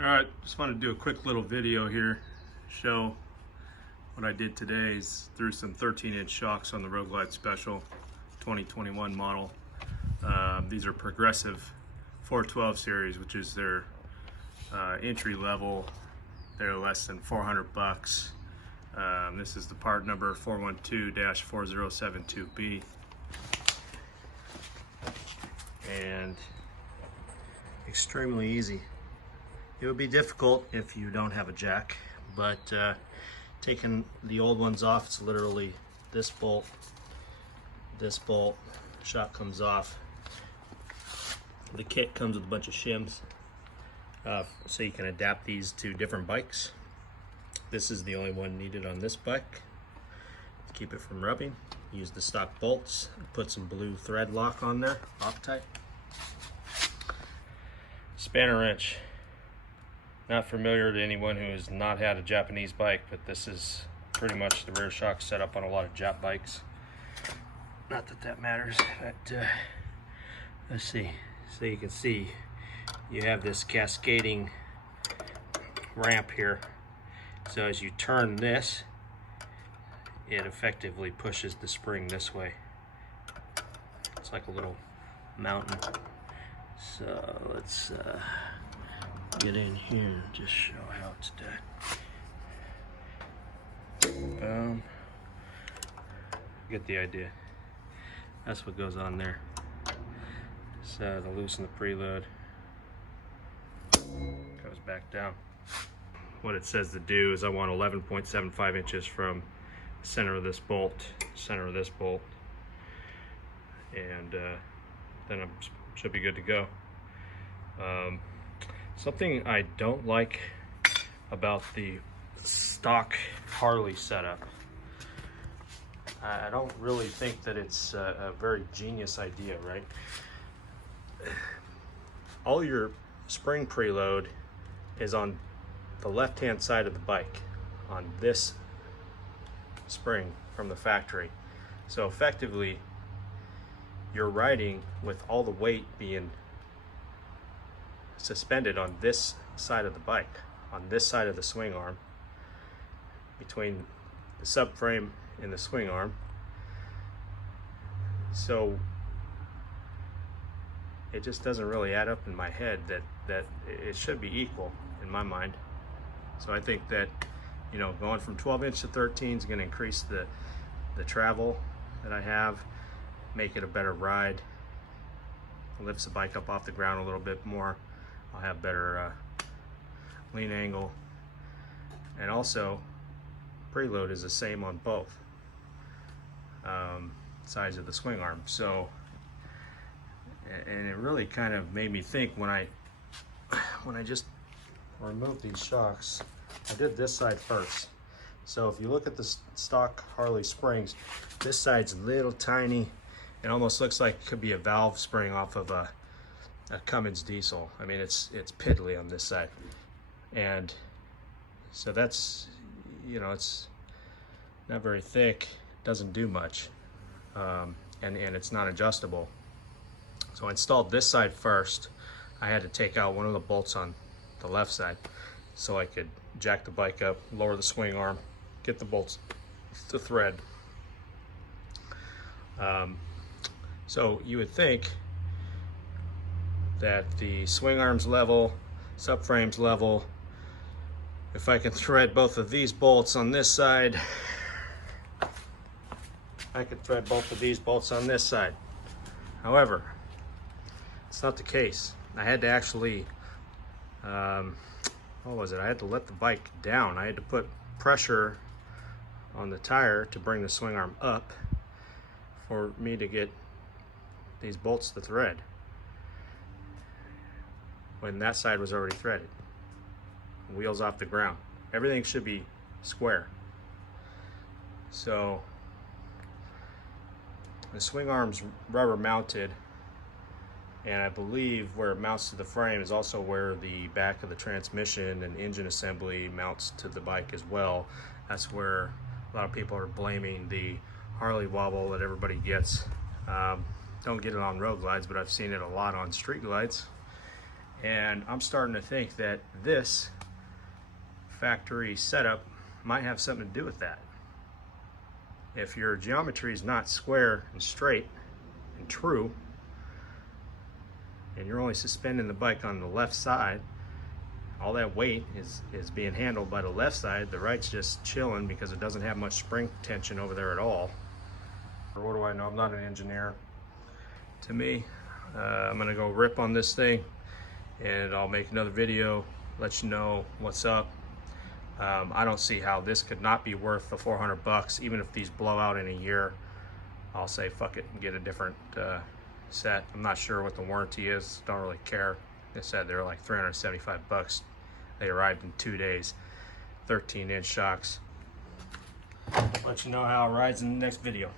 Alright, just wanted to do a quick little video here, show what I did today is threw some 13-inch shocks on the Road Glide Special 2021 model. These are Progressive 412 series, which is their entry level. They're less than 400 bucks. This is the part number 412-4072B. And extremely easy. It would be difficult if you don't have a jack, but taking the old ones off, it's literally this bolt, shock comes off. The kit comes with a bunch of shims, so you can adapt these to different bikes. This is the only one needed on this bike. To keep it from rubbing, use the stock bolts, put some blue thread lock on there, Loctite. Spanner wrench. Not familiar to anyone who has not had a Japanese bike, but this is pretty much the rear shock setup on a lot of Jap bikes. Not that that matters, but let's see. So you can see you have this cascading ramp here. So as you turn this, it effectively pushes the spring this way. It's like a little mountain. So let's get in here and just show how it's done. Boom. Get the idea. That's what goes on there. So to loosen the preload, goes back down. What it says to do is I want 11.75 inches from the center of this bolt, and then I should be good to go. Something I don't like about the stock Harley setup, I don't really think that it's a very genius idea, right? All your spring preload is on the left-hand side of the bike, on this spring from the factory. So effectively, you're riding with all the weight being suspended on this side of the bike, on this side of the swing arm, between the subframe and the swing arm. So it just doesn't really add up in my head that it should be equal in my mind. So I think that, you know, going from 12-inch to 13 is going to increase the travel that I have, make it a better ride, lifts the bike up off the ground a little bit more. I'll have better lean angle, and also preload is the same on both sides of the swing arm. So, and it really kind of made me think when I just removed these shocks. I did this side first. So if you look at the stock Harley springs, this side's little tiny. It almost looks like it could be a valve spring off of a Cummins diesel. I mean, it's piddly on this side, and so that's, you know, it's not very thick, doesn't do much, and it's not adjustable. So I installed this side first. I had to take out one of the bolts on the left side so I could jack the bike up, lower the swing arm, get the bolts to thread. So you would think that the swing arm's level, subframe's level, if I can thread both of these bolts on this side, I could thread both of these bolts on this side. However, it's not the case. I had to actually, what was it? I had to let the bike down. I had to put pressure on the tire to bring the swing arm up for me to get these bolts to thread, when that side was already threaded, wheels off the ground. Everything should be square. So the swing arm's rubber mounted, and I believe where it mounts to the frame is also where the back of the transmission and engine assembly mounts to the bike as well. That's where a lot of people are blaming the Harley wobble that everybody gets. Don't get it on road glides, but I've seen it a lot on street glides. And I'm starting to think that this factory setup might have something to do with that. If your geometry is not square and straight and true, and you're only suspending the bike on the left side, all that weight is being handled by the left side. The right's just chilling because it doesn't have much spring tension over there at all. Or what do I know? I'm not an engineer. To me, I'm gonna go rip on this thing, and I'll make another video, let you know what's up. I don't see how this could not be worth the 400 bucks, even if these blow out in a year. I'll say fuck it and get a different set. I'm not sure what the warranty is, don't really care. They said they're like 375 bucks. They arrived in 2 days, 13-inch shocks. Let you know how it rides in the next video.